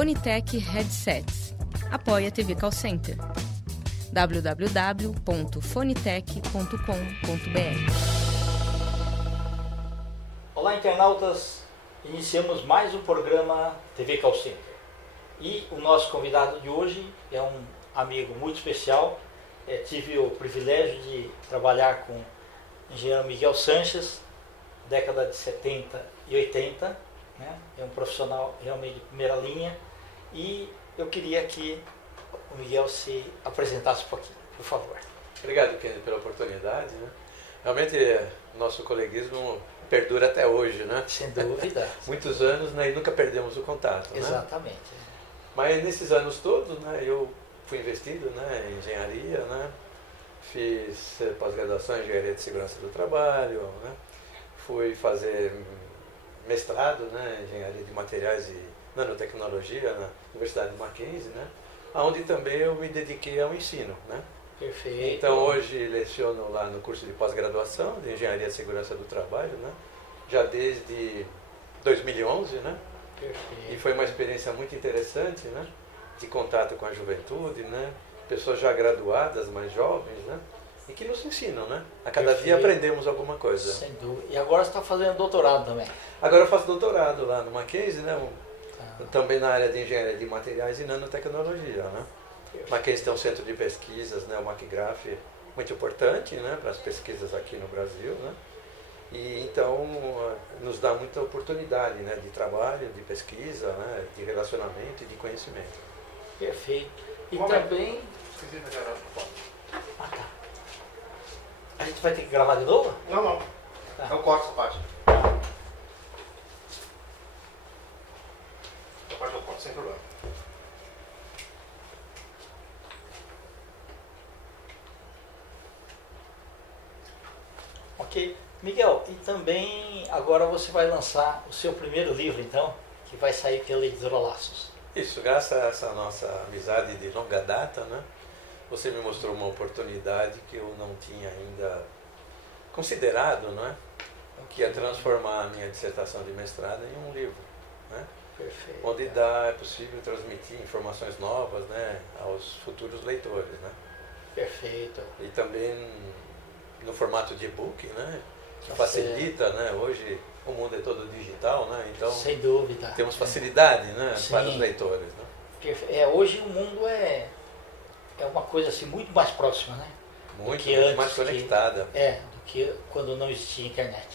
Fonitec Headsets. Apoie a TV Call Center. www.fonitec.com.br. Olá, internautas! Iniciamos mais um programa TV Call Center. E o nosso convidado de hoje é um amigo muito especial. Tive o privilégio de trabalhar com o engenheiro Miguel Sanches, década de 70 e 80. Né? É um profissional realmente de primeira linha. E eu queria que o Miguel se apresentasse um pouquinho, por favor. Obrigado, Kenny, pela oportunidade. Né? Realmente, nosso coleguismo perdura até hoje, né? Sem dúvida. Muitos anos, né? E nunca perdemos o contato. Exatamente. Né? Mas nesses anos todos, né, eu fui investido, né, em engenharia, né? Fiz pós-graduação em engenharia de segurança do trabalho, né? Fui fazer mestrado, né, em engenharia de materiais e nanotecnologia na Universidade de Mackenzie, né? Onde também eu me dediquei ao ensino, né? Perfeito. Então hoje leciono lá no curso de pós-graduação de Engenharia de Segurança do Trabalho, né? Já desde 2011, né? Perfeito. E foi uma experiência muito interessante, né? De contato com a juventude, né? Pessoas já graduadas, mais jovens, né? E que nos ensinam, né? A cada dia aprendemos alguma coisa. Sem dúvida. E agora você está fazendo doutorado também? Agora eu faço doutorado lá no Mackenzie, né? Também na área de engenharia de materiais e nanotecnologia, né? Mackenzie tem um centro de pesquisas, né? O MacGraph, muito importante, né? Para as pesquisas aqui no Brasil, né? E então nos dá muita oportunidade, né? De trabalho, de pesquisa, né? De relacionamento e de conhecimento. Perfeito. E também... Ah, tá. A gente vai ter que gravar de novo? Não. Tá. Não corta essa parte. Essa parte eu corto sem problema. Ok. Miguel, e também agora você vai lançar o seu primeiro livro, então, que vai sair pela Editora Laços. Isso, graças a essa nossa amizade de longa data, né? Você me mostrou uma oportunidade que eu não tinha ainda considerado, não é? Que é transformar a minha dissertação de mestrado em um livro, né? Perfeito. Onde é possível transmitir informações novas, né, aos futuros leitores, né? Perfeito. E também no formato de e-book, né? Que Tá facilita, né? Hoje o mundo é todo digital, né? Então sem dúvida. temos facilidade, né, Sim. para os leitores, né? Hoje o mundo é uma coisa assim muito mais próxima, né? Muito, que muito antes mais conectada. do que quando não existia internet.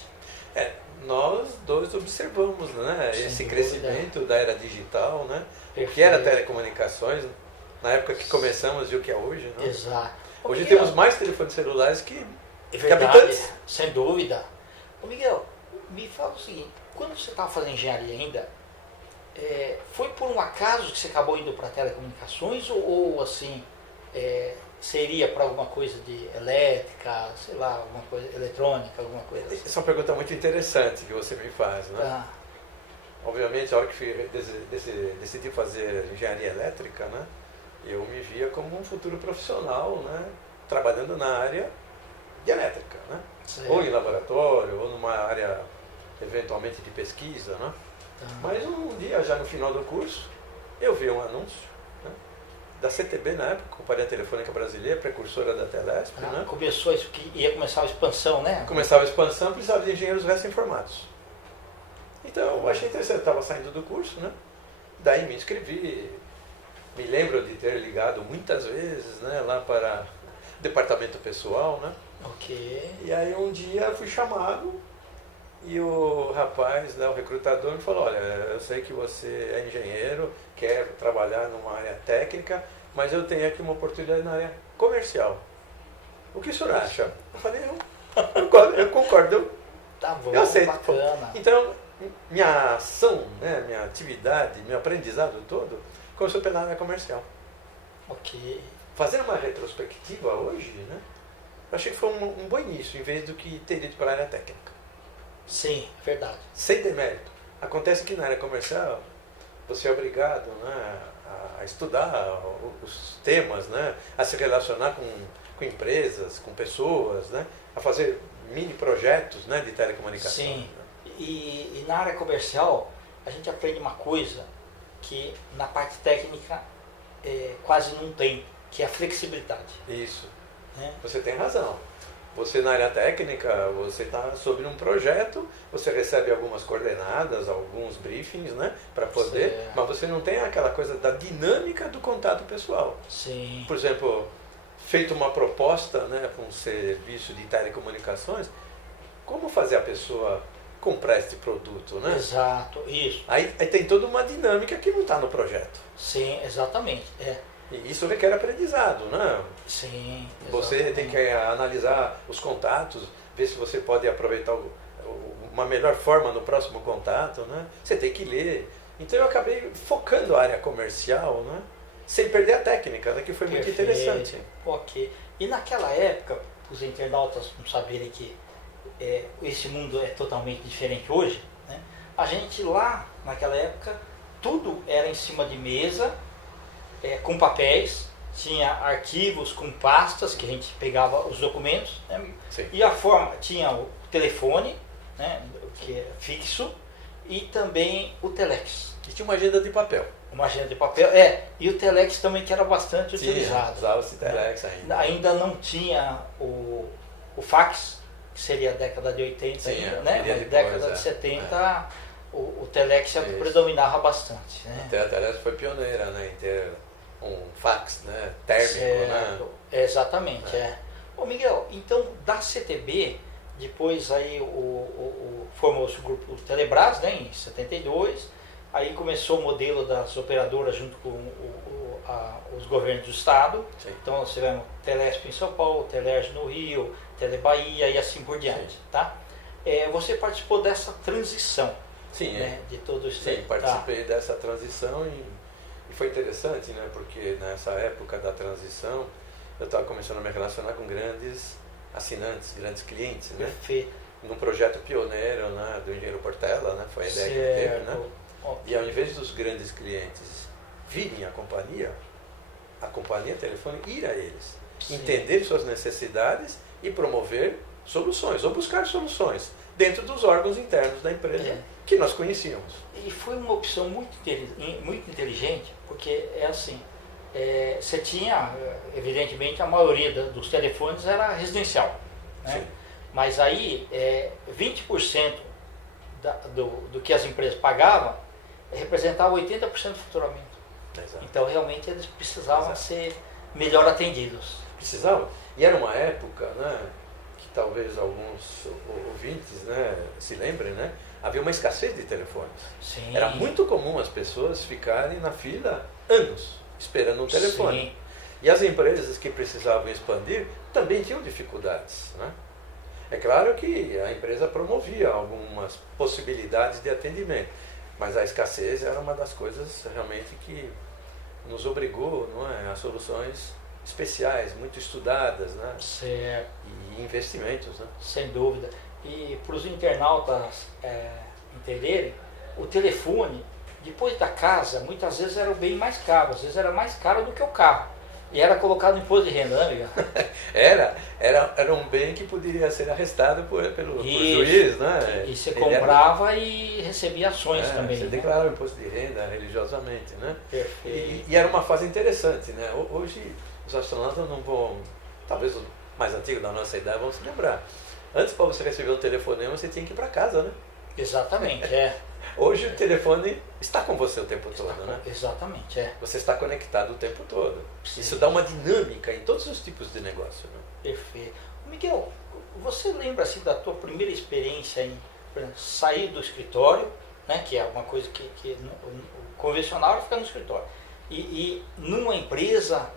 Nós dois observamos, né, Sem esse dúvida. crescimento da era digital, né? Perfeito. O que era telecomunicações na época que começamos e o que é hoje, né? Exato. Hoje Miguel, temos mais telefones celulares que é verdade, habitantes. sem dúvida. Ô Miguel, me fala o seguinte, quando você estava fazendo engenharia ainda, foi por um acaso que você acabou indo para telecomunicações ou assim, seria para alguma coisa de elétrica, sei lá, alguma coisa eletrônica, alguma coisa assim? Essa é uma pergunta muito interessante que você me faz, né? Ah, Obviamente, a hora que decidi fazer engenharia elétrica, né, eu me via como um futuro profissional, né, trabalhando na área de elétrica, né? certo. Ou em laboratório, ou numa área eventualmente de pesquisa, né? Tá. Mas um dia, já no final do curso, eu vi um anúncio, né, da CTB na época, Companhia Telefônica Brasileira, precursora da Telesp, né? Começou isso, que ia começar a expansão, né? Começava a expansão, precisava de engenheiros recém-formados. Então eu achei interessante, eu estava saindo do curso, né? Daí me inscrevi. Me lembro de ter ligado muitas vezes, né, lá para o departamento pessoal, né? Ok. E aí um dia fui chamado e o rapaz, né, o recrutador, me falou, olha, eu sei que você é engenheiro, quer trabalhar numa área técnica, mas eu tenho aqui uma oportunidade na área comercial. O que o senhor acha? Eu falei, eu concordo, Tá bom, eu aceito. bacana. Então, minha ação, né, minha atividade, meu aprendizado todo começou pela área comercial. Ok. Fazendo uma retrospectiva hoje, né, eu achei que foi um bom início, em vez do que ter ido para a área técnica. Sim, verdade. Sem demérito. Acontece que na área comercial você é obrigado, né, a estudar os temas, né, a se relacionar com empresas, com pessoas, né, a fazer mini projetos, né, de telecomunicação. Sim. E na área comercial a gente aprende uma coisa que na parte técnica quase não tem, que é a flexibilidade. Isso. Né? Você tem razão. Você na área técnica, você está sobre um projeto, você recebe algumas coordenadas, alguns briefings, né, para poder, Certo. mas você não tem aquela coisa da dinâmica do contato pessoal. Sim. Por exemplo, feito uma proposta, né, para um serviço de telecomunicações, como fazer a pessoa comprar este produto, né? Exato, isso. Aí tem toda uma dinâmica que não está no projeto. Sim, exatamente. E isso requer aprendizado, né? Sim. Você exatamente. tem que analisar os contatos, ver se você pode aproveitar uma melhor forma no próximo contato, né? Você tem que ler. Então eu acabei focando a área comercial, né? Sem perder a técnica, né? Que foi muito Perfeito. interessante. Ok. E naquela época, os internautas não saberem que esse mundo é totalmente diferente hoje, né? A gente lá, naquela época, tudo era em cima de mesa, com papéis, tinha arquivos com pastas que a gente pegava os documentos, né? Sim. E a forma, tinha o telefone, né, que é fixo, e também o telex. E tinha uma agenda de papel. Uma agenda de papel, e o telex também que era bastante utilizado. Usava-se telex ainda. Ainda não tinha o fax, que seria a década de 80, Sim, ainda, viria né? Mas depois, década de 70, o telex Isso. predominava bastante. Né? Até a telex foi pioneira, né? Em ter um fax, né? Térmico, né? Certo. Exatamente, Ô Miguel, então da CTB, depois aí formou-se o grupo Telebrás, né, em 72, aí começou o modelo das operadoras junto com os governos do estado. Sim. Então nós tivemos Telesp em São Paulo, Telerge no Rio, Telebahia e assim por diante. Sim. Tá? Você participou dessa transição, Sim, né, de todo isso. sim, participei dessa transição e foi interessante, né? Porque nessa época da transição eu estava começando a me relacionar com grandes assinantes, grandes clientes, né? Perfeito. Num projeto pioneiro, né, do engenheiro Portela, né? Foi a ideia que ele teve, né? E ao invés dos grandes clientes virem a companhia telefone ir a eles, Sim. entender suas necessidades e promover soluções, ou buscar soluções dentro dos órgãos internos da empresa que nós conhecíamos. E foi uma opção muito inteligente, porque é assim, você tinha, evidentemente, a maioria dos telefones era residencial, né? Sim. Mas aí 20% do que as empresas pagavam representava 80% do faturamento. Exato. Então realmente eles precisavam Exato. ser melhor atendidos. Precisava. E era uma época, né, que talvez alguns ouvintes, né, se lembrem, né, havia uma escassez de telefones. Sim. Era muito comum as pessoas ficarem na fila anos esperando um telefone. Sim. E as empresas que precisavam expandir também tinham dificuldades, né? É claro que a empresa promovia algumas possibilidades de atendimento, mas a escassez era uma das coisas realmente que nos obrigou, não é, a soluções especiais, muito estudadas, né? Certo. E investimentos, né? Sem dúvida. E para os internautas entenderem, o telefone, depois da casa, muitas vezes era bem mais caro, às vezes era mais caro do que o carro. E era colocado em imposto de renda, né, Miguel? Era um bem que poderia ser arrestado pelo juiz, né? E você comprava e recebia ações também. Você né? declarava o imposto de renda religiosamente, né? Perfeito. E era uma fase interessante, né? Hoje os astronautas não vão, talvez os mais antigos da nossa idade vão se lembrar. Antes, para você receber um telefonema, você tinha que ir para casa, né? Exatamente, Hoje o telefone está com você o tempo todo, né? Exatamente, Você está conectado o tempo todo. Sim. Isso dá uma dinâmica em todos os tipos de negócio, né? Perfeito. Miguel, você lembra assim da tua primeira experiência em, por exemplo, sair do escritório, né, que é uma coisa que o convencional era ficar no escritório, e numa empresa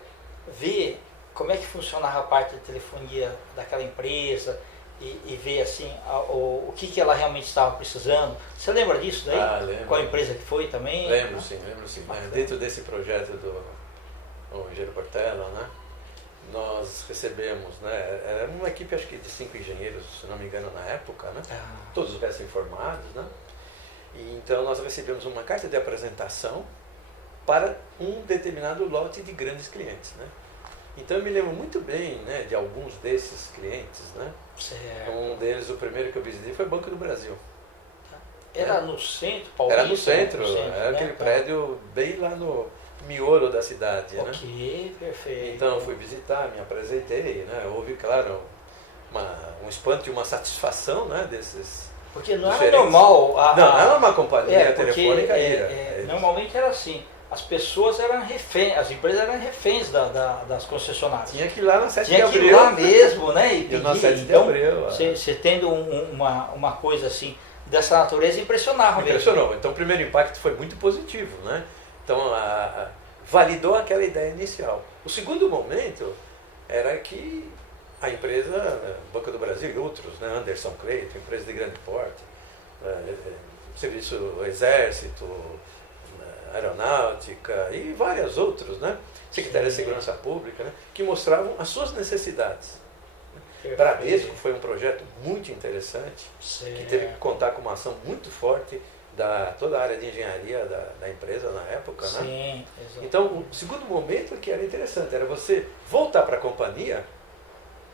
ver como é que funcionava a parte de telefonia daquela empresa e ver assim o que ela realmente estava precisando. Você lembra disso daí? Lembro. Qual empresa que foi também? Lembro sim. Dentro desse projeto do engenheiro Portela, né? Nós recebemos, né? Era uma equipe acho que de 5 engenheiros, se não me engano, na época, né? Todos os recém-formados, né? E então nós recebemos uma carta de apresentação para um determinado lote de grandes clientes, né? Então eu me lembro muito bem, né, de alguns desses clientes, né? Certo. Um deles, o primeiro que eu visitei foi o Banco do Brasil. Era no centro, Paulista? Era no centro, né? era aquele prédio bem lá no miolo da cidade. Né? Ok, perfeito. Então eu fui visitar, me apresentei, né? Houve, claro, um espanto e uma satisfação, né, desses... Porque não dos era gerentes. normal. Não era uma companhia porque, telefônica ir. normalmente era assim. As pessoas eram reféns, as empresas eram reféns das concessionárias. Tinha que ir lá na 7 de Tinha que abril. ir lá mesmo, né? E E na pedir. 7 de Então, abril. você tendo uma coisa assim, dessa natureza, impressionava mesmo. Impressionou. Então o primeiro impacto foi muito positivo, né? Então validou aquela ideia inicial. O segundo momento era que a empresa, Banco do Brasil e outros, né? Anderson Clayton, empresa de grande porte, Serviço Exército, Aeronáutica e várias outros, né? Secretaria de Segurança Pública, né? Que mostravam as suas necessidades. Bradesco foi um projeto muito interessante, que teve que contar com uma ação muito forte da toda a área de engenharia da empresa na época. Sim, né? exato. Então, o segundo momento que era interessante era você voltar para a companhia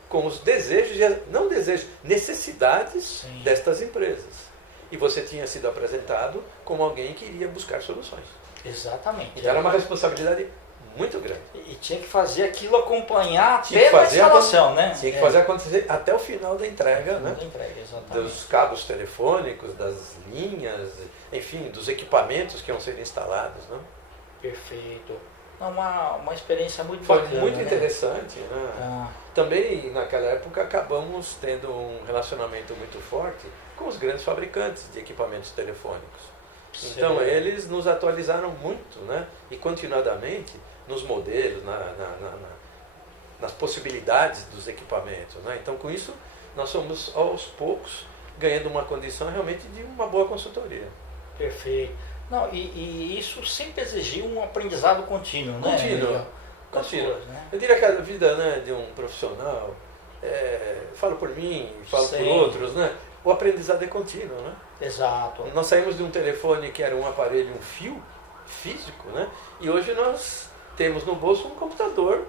com os desejos, não desejos, necessidades Sim. destas empresas. E você tinha sido apresentado como alguém que iria buscar soluções. Exatamente. Então era uma responsabilidade muito grande. E tinha que fazer aquilo acompanhar Tinha até que a fazer instalação, né? Tinha que fazer acontecer até o final da entrega, né? Da entrega, exatamente. Dos cabos telefônicos, das linhas, enfim, dos equipamentos que iam ser instalados. Né? Perfeito. Uma experiência muito Foi bacana. muito né? interessante. Né? Ah, Também, naquela época, acabamos tendo um relacionamento muito forte com os grandes fabricantes de equipamentos telefônicos. Então, certo. eles nos atualizaram muito, né? E continuadamente, nos modelos, nas possibilidades dos equipamentos. Né? Então, com isso, nós fomos, aos poucos, ganhando uma condição realmente de uma boa consultoria. Perfeito. Não, e isso sempre exigiu um aprendizado contínuo, né? Contínuo. Com as Contínuo. pessoas, né? Eu diria que a vida, né, de um profissional, falo por mim, falo por Sim. outros, né? O aprendizado é contínuo, né? Exato. Nós saímos de um telefone que era um aparelho, um fio físico, né? E hoje nós temos no bolso um computador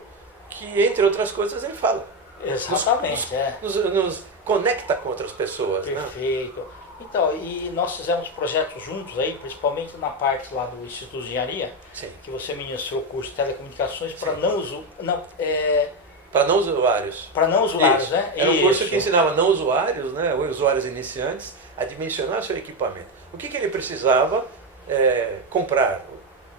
que, entre outras coisas, ele fala. Exatamente, Nos conecta com outras pessoas, né? Perfeito. Então, e nós fizemos projetos juntos aí, principalmente na parte lá do Instituto de Engenharia, Sim. que você ministrou o curso de telecomunicações para Sim. Para não usuários. para não usuários, Isso. né? Era um curso Isso. que ensinava não usuários, né, ou usuários iniciantes, a dimensionar seu equipamento. O que ele precisava comprar,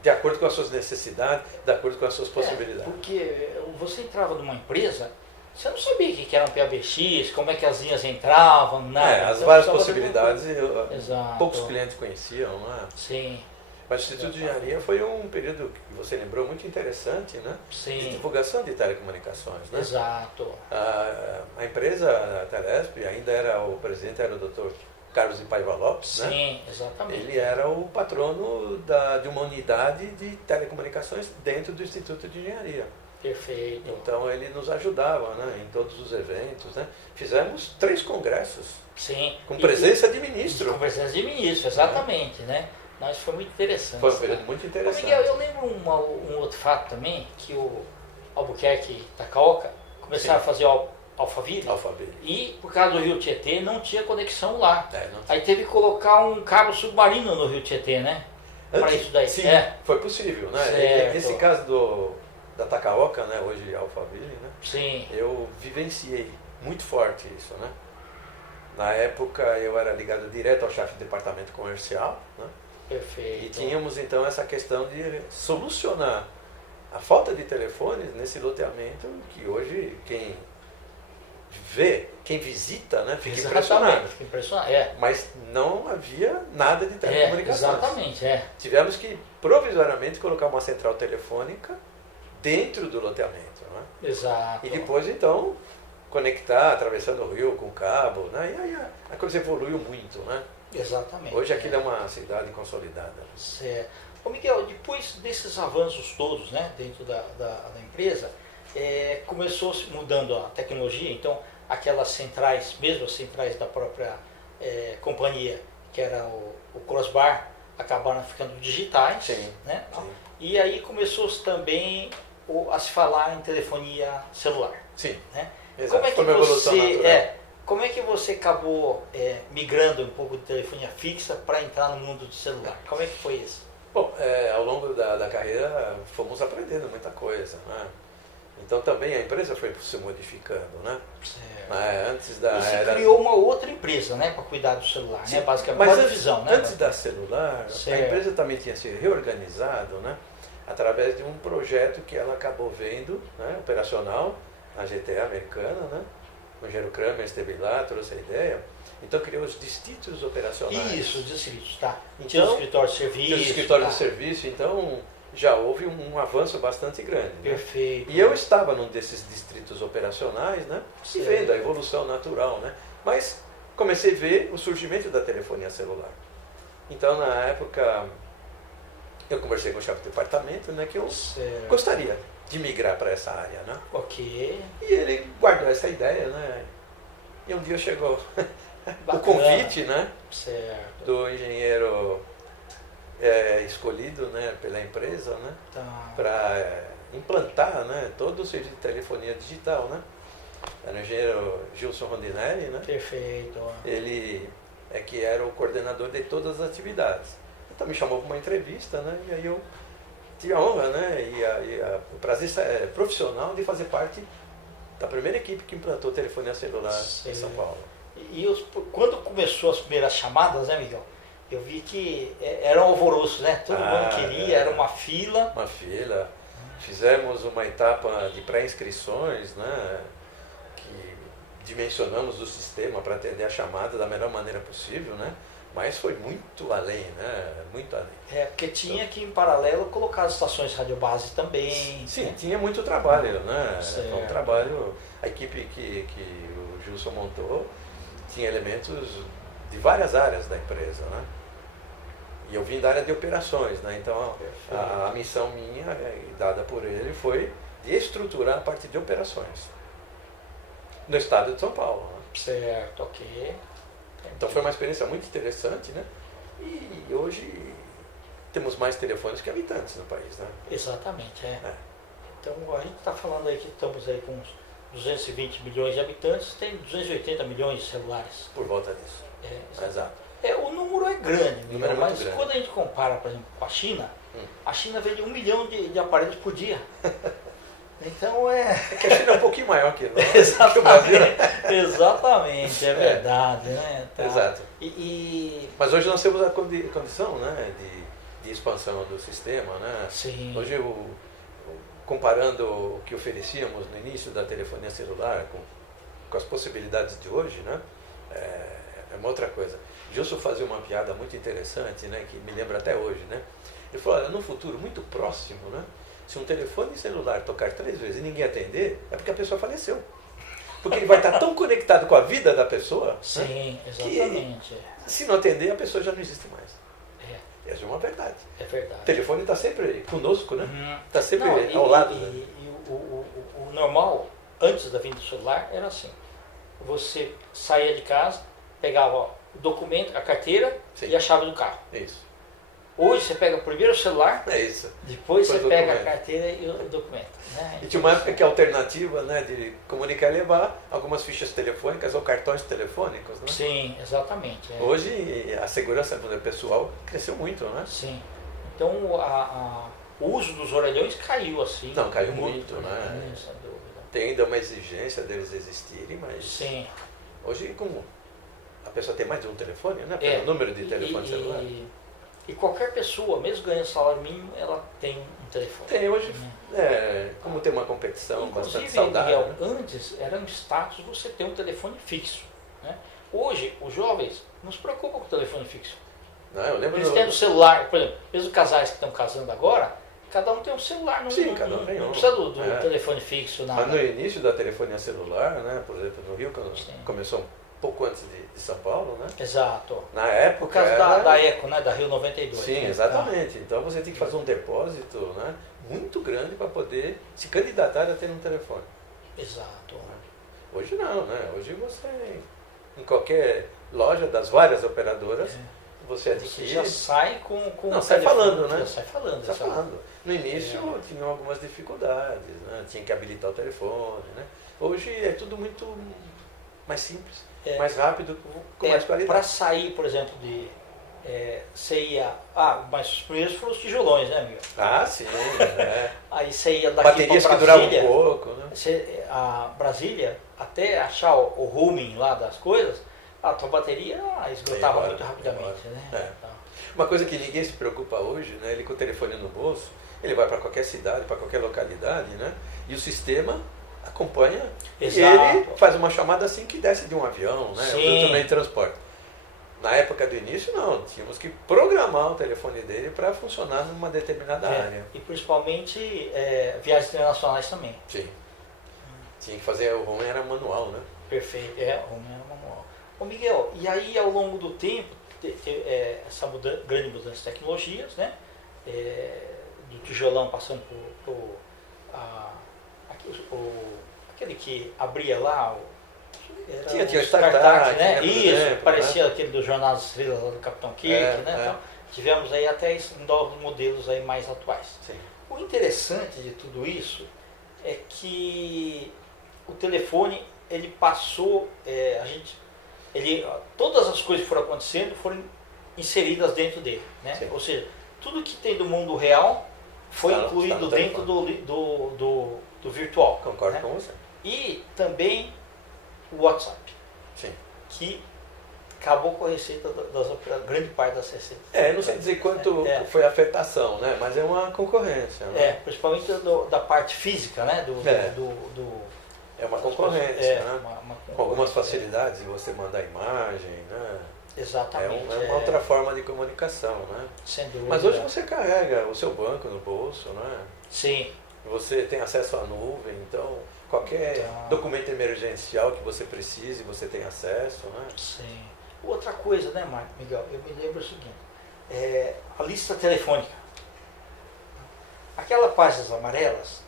de acordo com as suas necessidades, de acordo com as suas possibilidades. Porque você entrava numa empresa, você não sabia o que era um PABX, como é que as linhas entravam, nada. As Então, várias precisava possibilidades, Exato. poucos clientes conheciam. Né? Sim, Mas o Instituto de Engenharia foi um período que você lembrou muito interessante, né? De sim, divulgação de telecomunicações. Né? exato. A empresa, a Telesp, ainda era o presidente, era o Dr. Carlos de Paiva Lopes, né? Sim, exatamente. Ele era o patrono de uma unidade de telecomunicações dentro do Instituto de Engenharia. Perfeito. Então ele nos ajudava, né, em todos os eventos. Né? Fizemos 3 congressos Sim. com presença de ministro. Com presença de ministro, exatamente, né? Não, isso foi muito interessante. Foi um período muito Ô, interessante. Miguel, eu lembro um outro fato também, que o Albuquerque e Itacaoca começaram Sim. a fazer o Alphaville. Alphaville. E, por causa do Rio Tietê, não tinha conexão lá. Não- Aí teve que colocar um cabo submarino no Rio Tietê, né? Para isso daí. Sim, É. foi possível. Né? Certo. Nesse caso da Tacaoca, né, hoje Alphaville, né, Sim. eu vivenciei muito forte isso. Né? Na época eu era ligado direto ao chefe de departamento comercial, né? Perfeito. E tínhamos então essa questão de solucionar a falta de telefones nesse loteamento que hoje quem vê, quem visita, né, fica impressionado. Fica impressionado. É. Mas não havia nada de telecomunicações. Exatamente, é. Tivemos que provisoriamente colocar uma central telefônica dentro do loteamento. Né? Exato. E depois então conectar, atravessando o rio com cabo. Né? E aí a coisa evoluiu muito. Né? Exatamente. Hoje aquilo é uma cidade consolidada. Certo. Ô Miguel, depois desses avanços todos, né, dentro da empresa, começou se mudando a tecnologia, então aquelas centrais, mesmo as centrais da própria companhia, que era o crossbar, acabaram ficando digitais. Sim, né? sim. E aí começou também a se falar em telefonia celular. Sim, Né? exato. Como é que Foi uma evolução você natural. como é que você acabou migrando um pouco de telefonia fixa para entrar no mundo do celular? Como é que foi isso? Bom, ao longo da carreira fomos aprendendo muita coisa, né? Então também a empresa foi se modificando, né? Antes da Você era... criou uma outra empresa, né, para cuidar do celular, Sim, né? Basicamente, mas uma antes, divisão, né? antes da celular, Certo. a empresa também tinha se reorganizado, né? Através de um projeto que ela acabou vendo, né? Operacional, a GTA americana, né? O engenheiro Kramer esteve lá, trouxe a ideia. Então criou os distritos operacionais. Isso, os distritos, tá. Então, Tinha o escritório de serviço. Tinha os escritórios tá. de serviço, então já houve um avanço bastante grande. Né? Perfeito. E eu estava num desses distritos operacionais, né? E Certo. vendo a evolução natural, né? Mas comecei a ver o surgimento da telefonia celular. Então, na época, eu conversei com o chefe do departamento, né? Que eu Certo. gostaria de migrar para essa área, né? Ok. E ele guardou essa ideia, né? E um dia chegou o Bacana. convite, né? Certo. Do engenheiro escolhido, né, pela empresa, né? Tá. Para implantar, né, todo o serviço de telefonia digital, né? Era o engenheiro Gilson Rondinelli, né? Perfeito. Ele é que era o coordenador de todas as atividades. Então me chamou para uma entrevista, né? E aí eu tive a honra, né? O prazer profissional de fazer parte da primeira equipe que implantou telefonia celular em São Paulo. Quando começou as primeiras chamadas, né, Miguel? Eu vi que era um alvoroço, né? Todo mundo queria, era uma fila. Uma fila. Fizemos uma etapa de pré-inscrições, né? Que dimensionamos o sistema para atender a chamada da melhor maneira possível, né? Mas foi muito além, né? Muito além. Porque tinha que, em paralelo, colocar as estações de radiobase também. Sim, né? tinha muito trabalho, né? Certo. Foi um trabalho... A equipe que o Gilson montou tinha elementos de várias áreas da empresa, né? E eu vim da área de operações, né? Então a missão minha, dada por ele, foi de estruturar a parte de operações no estado de São Paulo. Né? Certo, ok. Então foi uma experiência muito interessante, né? E hoje temos mais telefones que habitantes no país, né? Exatamente, Então a gente está falando aí que estamos aí com uns 220 milhões de habitantes, tem 280 milhões de celulares. Por volta disso. Exato. O número é grande, O número é muito mas grande. quando a gente compara, por exemplo, com a China vende 1 milhão de aparelhos por dia. Então É que a China é um pouquinho maior que nós. Exatamente, é verdade, né? Tá. Exato. Mas Mas hoje nós temos a condição, né, de expansão do sistema, né? sim. Hoje, comparando o que oferecíamos no início da telefonia celular com as possibilidades de hoje, né, é uma outra coisa. Gilson fazia uma piada muito interessante, né, que me lembra até hoje, né? Ele falou, olha, num futuro muito próximo, né, se um telefone celular tocar 3 vezes e ninguém atender, é porque a pessoa faleceu. Porque ele vai estar tão conectado com a vida da pessoa, Sim, né, exatamente. que se não atender, a pessoa já não existe mais. Essa é uma verdade. É verdade. O telefone está sempre conosco, né? Está sempre Não, ao lado. Né? E o normal, antes da vinda do celular, era assim. Você saía de casa, pegava o documento, a carteira Sim. e a chave do carro. É isso. Hoje você pega primeiro o celular, É isso. depois você o pega a documento. carteira e o documento. Né? E tinha uma época que a alternativa, né, de comunicar e levar algumas fichas telefônicas ou cartões telefônicos, né? Sim, exatamente. Hoje a segurança pessoal cresceu muito, né? Sim. Então o uso dos orelhões caiu assim. Não, caiu muito, né? Sem dúvida. Tem ainda uma exigência deles existirem, mas Sim. hoje como a pessoa tem mais de um telefone, né? Pelo número de telefone celular. E qualquer pessoa, mesmo ganhando salário mínimo, ela tem um telefone. Tem, hoje, como tem uma competição bastante Inclusive, saudável. Miguel, antes era um status você ter um telefone fixo. Né? Hoje, os jovens não se preocupam com o telefone fixo. Não, eu lembro Eles têm o celular, por exemplo, mesmo casais que estão casando agora, cada um tem um celular. Não, Sim, cada um tem não um. precisa do telefone fixo, nada. Mas no início da telefonia celular, né, por exemplo, no Rio, quando começou um pouco antes de São Paulo, né? Exato. Na época. Por causa da Eco, né? Da Rio 92. Sim, né? exatamente. Então você tem que fazer um depósito, né, muito grande para poder se candidatar a ter um telefone. Exato. Hoje não, né? Hoje você, em qualquer loja das várias operadoras, você adquire. Você já sai com Não, o sai telefone, falando, né? Já sai falando. Está exato. falando. No início tinham algumas dificuldades, né? Tinha que habilitar o telefone, né? Hoje é tudo muito mais simples, É. mais rápido, com mais Para qualidade. sair, por exemplo, de. Você ia. Mas os primeiros foram os tijolões, né, Miguel? Ah, sim. É. Aí você ia daqui Baterias para que duravam Brasília. pouco, né? A Brasília, até achar o roaming lá das coisas, a tua bateria esgotava Demora, muito rapidamente, demora. né? É. Então, Uma coisa que ninguém se preocupa hoje, né? Ele com o telefone no bolso, ele vai para qualquer cidade, para qualquer localidade, né? E o sistema acompanha Exato. e ele faz uma chamada assim que desce de um avião, né? Sim. Do meio de transporte. Na época do início, não. Tínhamos que programar o telefone dele para funcionar numa determinada área. E principalmente viagens internacionais também. Sim. Tinha que fazer, o home era manual, né? Perfeito. O roaming era manual. Ô Miguel, e aí ao longo do tempo, essa grande mudança de tecnologias, né? Do tijolão passando aquele que abria lá, Tinha o os StarTAC, cartazes, né? né, por Isso, exemplo, parecia aquele do Jornal das Estrelas lá do Capitão Kirk, né? Então, tivemos aí até novos modelos aí mais atuais. Sim. O interessante de tudo isso é que o telefone, ele passou, todas as coisas que foram acontecendo foram inseridas dentro dele, né? Sim. Ou seja, tudo que tem do mundo real foi Está incluído no dentro do virtual. Concordo né? com você. E também o WhatsApp, Sim. que acabou com a receita da grande parte das receitas. Não sei dizer quanto foi a afetação, né? Mas é uma concorrência. Né? Principalmente da parte física, né? É uma concorrência, né? uma Com algumas facilidades de você mandar imagem, né? Exatamente. É uma outra forma de comunicação, né? Sem dúvida. Mas hoje você carrega o seu banco no bolso, né? Sim. Você tem acesso à nuvem, então qualquer documento emergencial que você precise, você tem acesso, né? Sim. Outra coisa, né, Miguel? Eu me lembro o seguinte, a lista telefônica. Aquela páginas amarelas,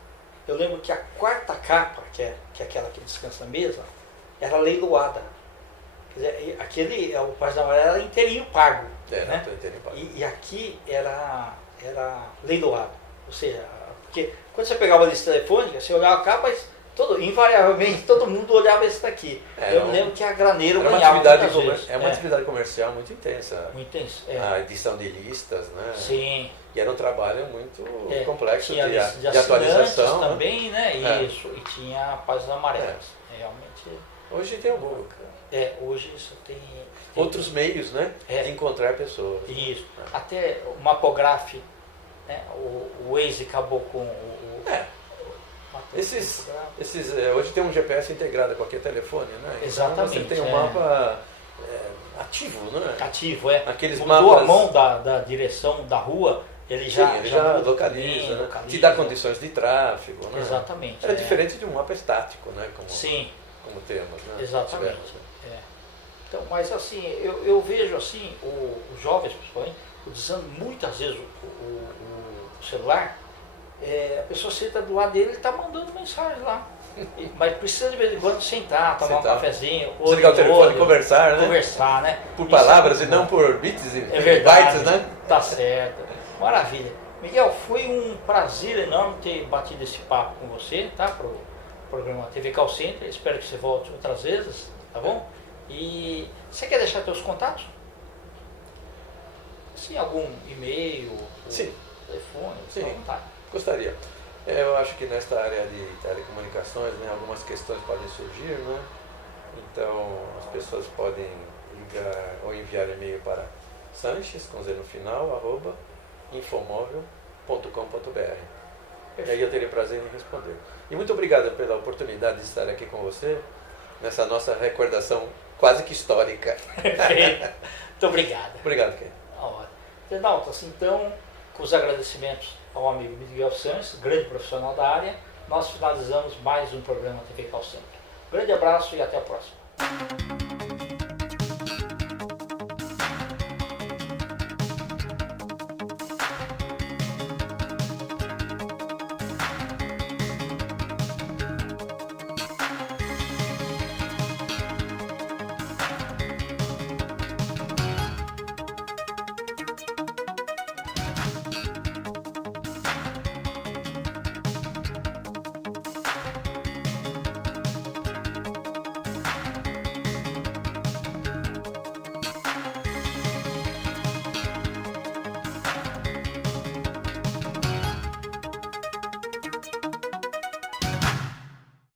eu lembro que a quarta capa, que é aquela que descansa na mesa, era leiloada. Quer dizer, o página amarela era inteirinho pago. Né? Inteirinho pago. E aqui era leiloado. Ou seja, porque quando você pegava a lista telefônica, você olhava a capa, invariavelmente todo mundo olhava esse daqui. Eu me lembro que a Graneiro ganhava muitas vezes. É uma atividade comercial muito intensa. Muito intenso. A edição de listas, né? Sim. E era um trabalho muito complexo tinha de atualização. Também, né? Isso. E tinha páginas amarelas. Realmente. Hoje tem o Google. Hoje isso tem outros meios, né? De encontrar pessoas. Isso. Até o Mapograph, né? O Waze acabou com hoje tem um GPS integrado a qualquer telefone, né? Exatamente. Então você tem um mapa ativo, né? Ativo, Aqueles mudou mapas... a mão da direção da rua, ele já localiza, né? Te dá condições de tráfego, né? Exatamente. Era diferente de um mapa estático, né? Como temos, né? Exatamente. Então, mas assim, eu vejo assim, os jovens, principalmente, utilizando muitas vezes o celular, a pessoa senta do lado dele e está mandando mensagem lá. Mas precisa de vez em quando sentar, tomar um cafezinho, desligar o telefone e conversar, né? Conversar, né? Por palavras e não por bits e bytes, né? Tá certo. Maravilha. Miguel, foi um prazer enorme ter batido esse papo com você, tá? Pro programa TV Call Center. Espero que você volte outras vezes, tá bom? E você quer deixar seus contatos? Sim, algum e-mail, telefone, sim, à vontade. Gostaria. Eu acho que nesta área de telecomunicações, né, algumas questões podem surgir, né? Então as pessoas podem ligar ou enviar e-mail para Sanches, com Z no final, @infomóvel.com.br. E aí eu terei prazer em responder. E muito obrigado pela oportunidade de estar aqui com você, nessa nossa recordação quase que histórica. Muito obrigado. Obrigado, Ken. Renaldo, assim, então, com os agradecimentos ao amigo Miguel Sanches, grande profissional da área, nós finalizamos mais um programa TV Call Center. Grande abraço e até a próxima.